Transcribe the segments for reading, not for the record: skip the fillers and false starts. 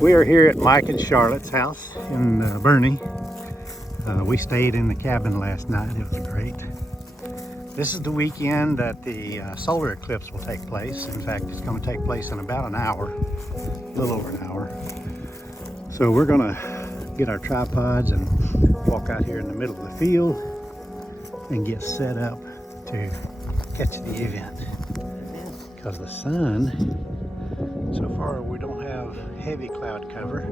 We are here at Mike and Charlotte's house in Boerne. We stayed in the cabin last night. It was great. This is the weekend that the solar eclipse will take place. In fact, it's going to take place in about an hour, a little over an hour. So we're going to get our tripods and walk out here in the middle of the field and get set up to catch the event. Because the sun, so far we don't have heavy cloud cover,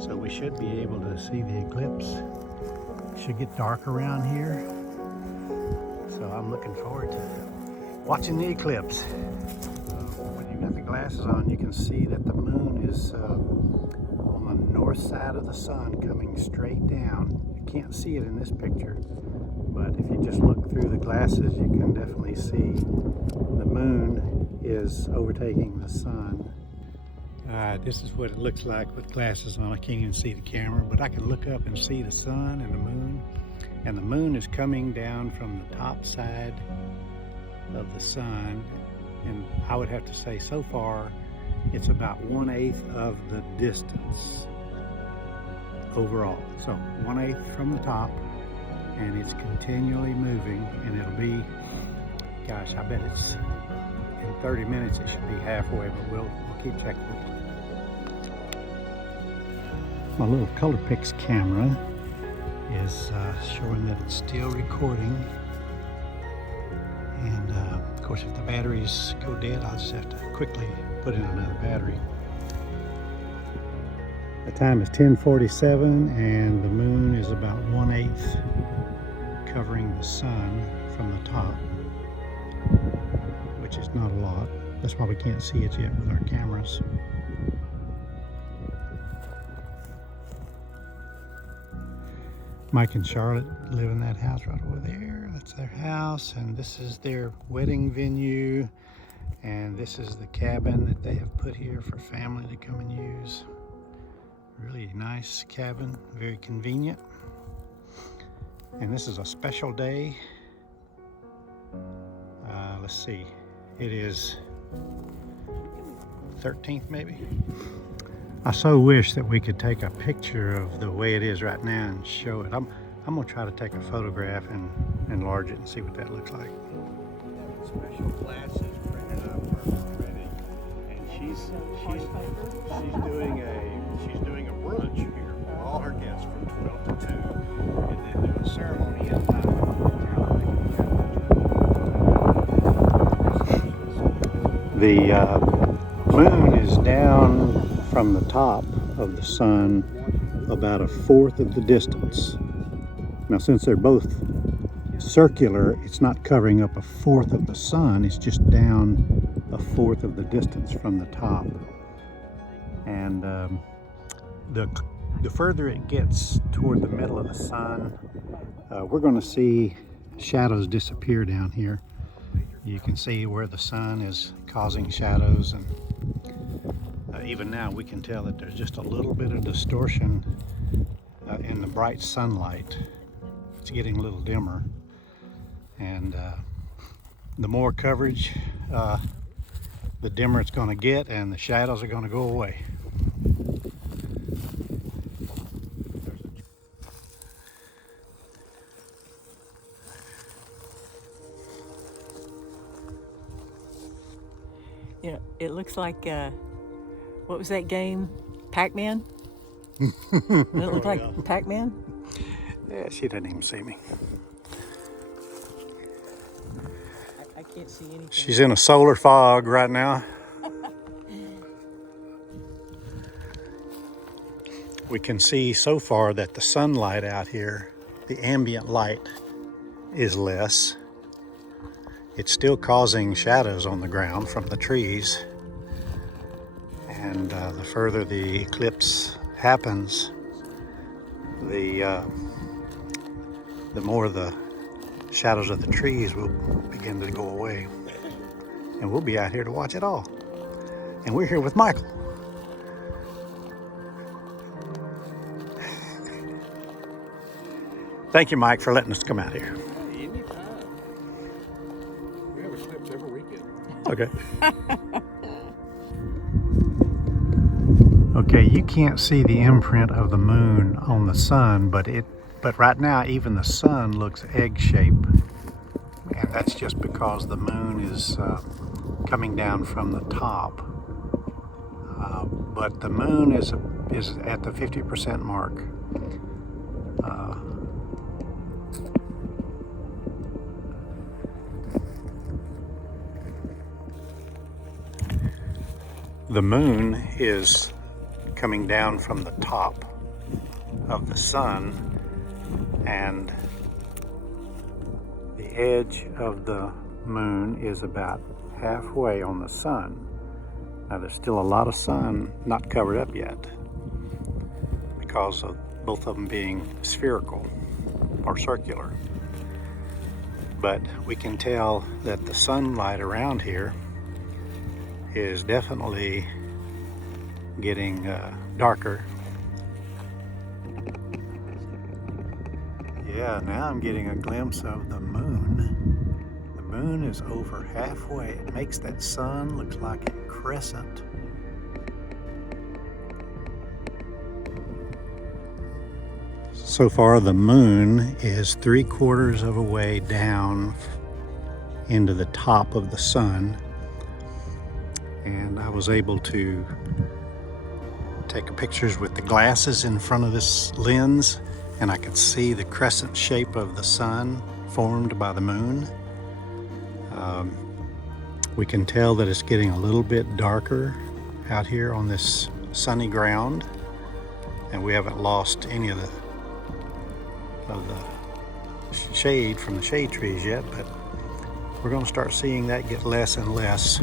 so we should be able to see the eclipse. It should get dark around here, so I'm looking forward to watching the eclipse. When you got the glasses on, you can see that the moon is on the north side of the sun coming straight down. You can't see it in this picture, but if you just look through the glasses, you can definitely see the moon is overtaking the sun. This is what it looks like with glasses on. I can't even see the camera, but I can look up and see the sun and the moon. And the moon is coming down from the top side of the sun. And I would have to say so far, it's about 1/8 of the distance overall. So 1/8 from the top, and it's continually moving, and it'll be, gosh, I bet it's in 30 minutes it should be halfway, but we'll keep checking. My little ColorPix camera is showing that it's still recording, and of course if the batteries go dead, I'll just have to quickly put in another battery. The time is 10:47 and the moon is about 1/8 covering the sun from the top, which is not a lot. That's why we can't see it yet with our cameras. Mike and Charlotte live in that house right over there. That's their house, and this is their wedding venue, and this is the cabin that they have put here for family to come and use. Really nice cabin, very convenient. And this is a special day. Let's see, it is 13th maybe. I so wish that we could take a picture of the way it is right now and show it. I'm gonna try to take a photograph and enlarge it and see what that looks like. Special glasses printed up for ready, and she's doing a brunch here for all her guests from 12 to 2, and then do a ceremony inside. The moon is down from the top of the sun about 1/4 of the distance. Now, since they're both circular, it's not covering up 1/4 of the sun, it's just down 1/4 of the distance from the top. And the further it gets toward the middle of the sun, we're going to see shadows disappear down here. You can see where the sun is causing shadows, and even now we can tell that there's just a little bit of distortion in the bright sunlight. It's getting a little dimmer, and the more coverage, the dimmer it's going to get, and the shadows are going to go away. You know, it looks like, what was that game? Pac-Man? Doesn't it look like Pac-Man? Yeah, she doesn't even see me. I can't see anything. She's in a solar fog right now. We can see so far that the sunlight out here, the ambient light, is less. It's still causing shadows on the ground from the trees. And the further the eclipse happens, the more the shadows of the trees will begin to go away. And we'll be out here to watch it all. And we're here with Michael. Thank you, Mike, for letting us come out here. Anytime. We have eclipse every week. Okay. Okay, you can't see the imprint of the moon on the sun, but right now even the sun looks egg-shaped, and that's just because the moon is coming down from the top. But the moon is at the 50% mark. The moon is coming down from the top of the sun, and the edge of the moon is about halfway on the sun. Now there's still a lot of sun not covered up yet because of both of them being spherical or circular. But we can tell that the sunlight around here is definitely getting darker. Yeah, now I'm getting a glimpse of the moon. The moon is over halfway. It makes that sun look like a crescent. So far the moon is 3/4 of a way down into the top of the sun, and I was able to take pictures with the glasses in front of this lens, and I could see the crescent shape of the sun formed by the moon. We can tell that it's getting a little bit darker out here on this sunny ground, and we haven't lost any of the shade from the shade trees yet, but we're going to start seeing that get less and less.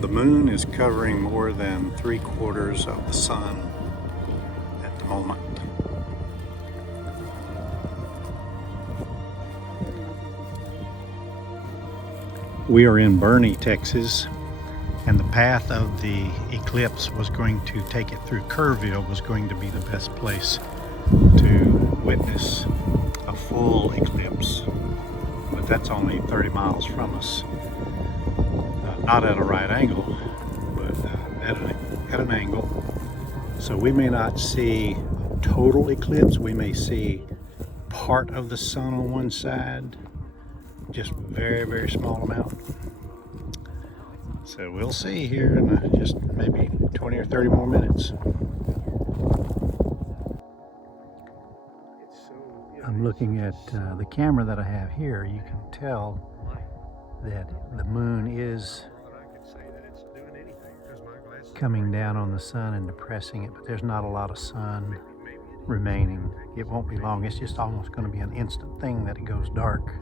The moon is covering more than 3/4 of the sun at the moment. We are in Boerne, Texas, and the path of the eclipse was going to take it through Kerrville, was going to be the best place to witness a full eclipse, but that's only 30 miles from us. Not at a right angle, but at an angle. So we may not see total eclipse, we may see part of the sun on one side, just very, very small amount. So we'll see here in just maybe 20 or 30 more minutes. I'm looking at the camera that I have here. You can tell that the moon is coming down on the sun and depressing it, but there's not a lot of sun remaining. It won't be long. It's just almost going to be an instant thing that it goes dark.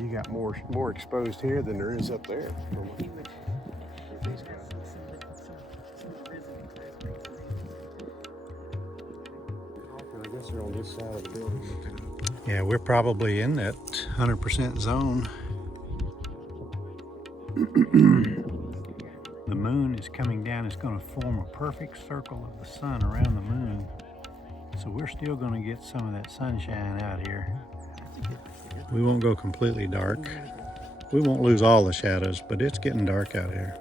You got more exposed here than there is up there. I guess they're on this side of the building. Yeah, we're probably in that 100% zone. The moon is coming down. It's going to form a perfect circle of the sun around the moon. So we're still going to get some of that sunshine out here. We won't go completely dark. We won't lose all the shadows, but it's getting dark out here.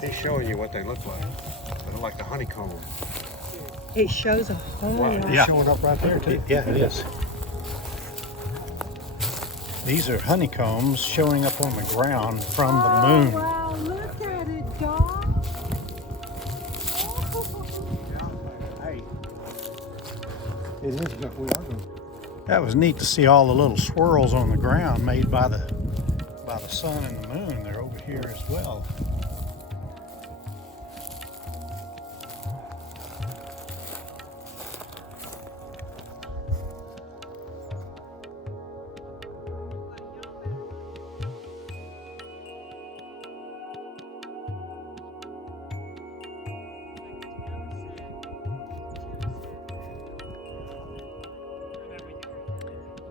He's showing you what they look like. They look like the honeycomb. It shows a whole lot. It's showing up right there too. Yeah, it is. These are honeycombs showing up on the ground from the moon. Wow, look at it, dog. Hey, it is. We are going. That was neat to see all the little swirls on the ground made by the sun and the moon. They're over here as well.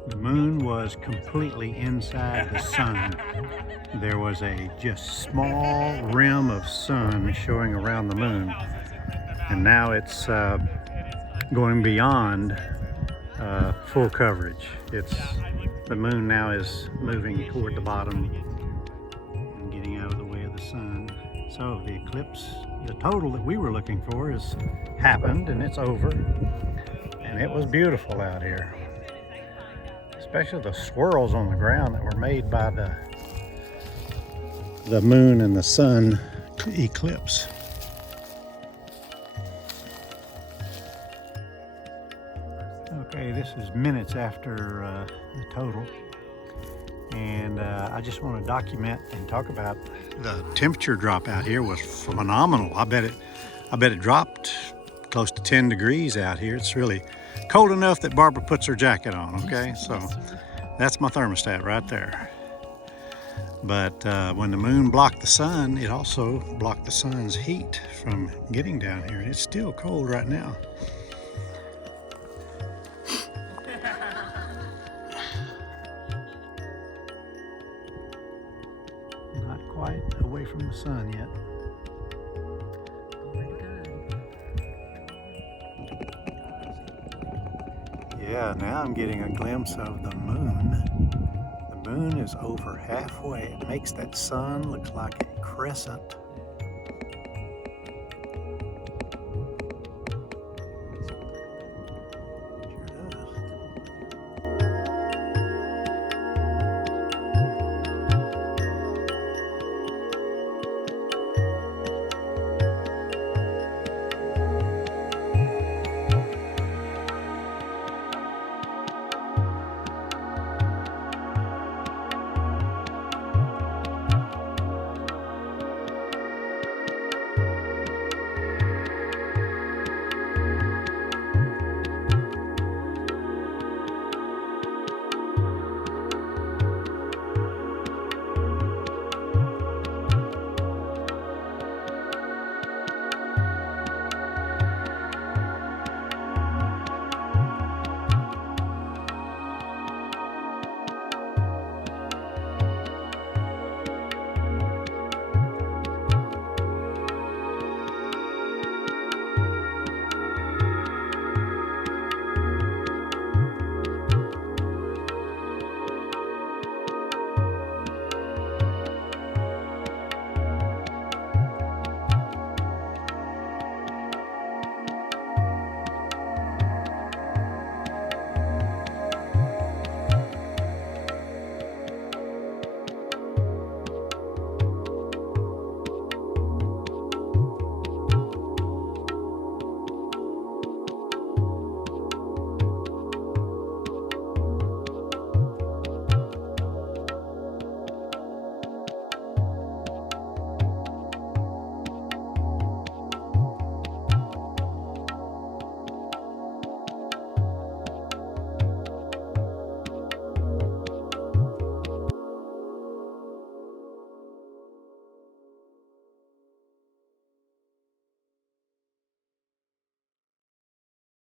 The moon was completely inside the sun. There was a just small rim of sun showing around the moon. And now it's going beyond full coverage. The moon now is moving toward the bottom and getting out of the way of the sun. So the eclipse, the total that we were looking for, has happened and it's over. And it was beautiful out here, especially the swirls on the ground that were made by the moon and the sun eclipse. Okay, this is minutes after the total, and I just want to document and talk about the temperature drop out here was phenomenal. I bet it dropped close to 10 degrees out here. It's really cold enough that Barbara puts her jacket on. Okay, so that's my thermostat right there. But when the moon blocked the sun, it also blocked the sun's heat from getting down here. It's still cold right now. Not quite away from the sun yet. Yeah, now I'm getting a glimpse of the moon. The moon is over halfway. It makes that sun look like a crescent.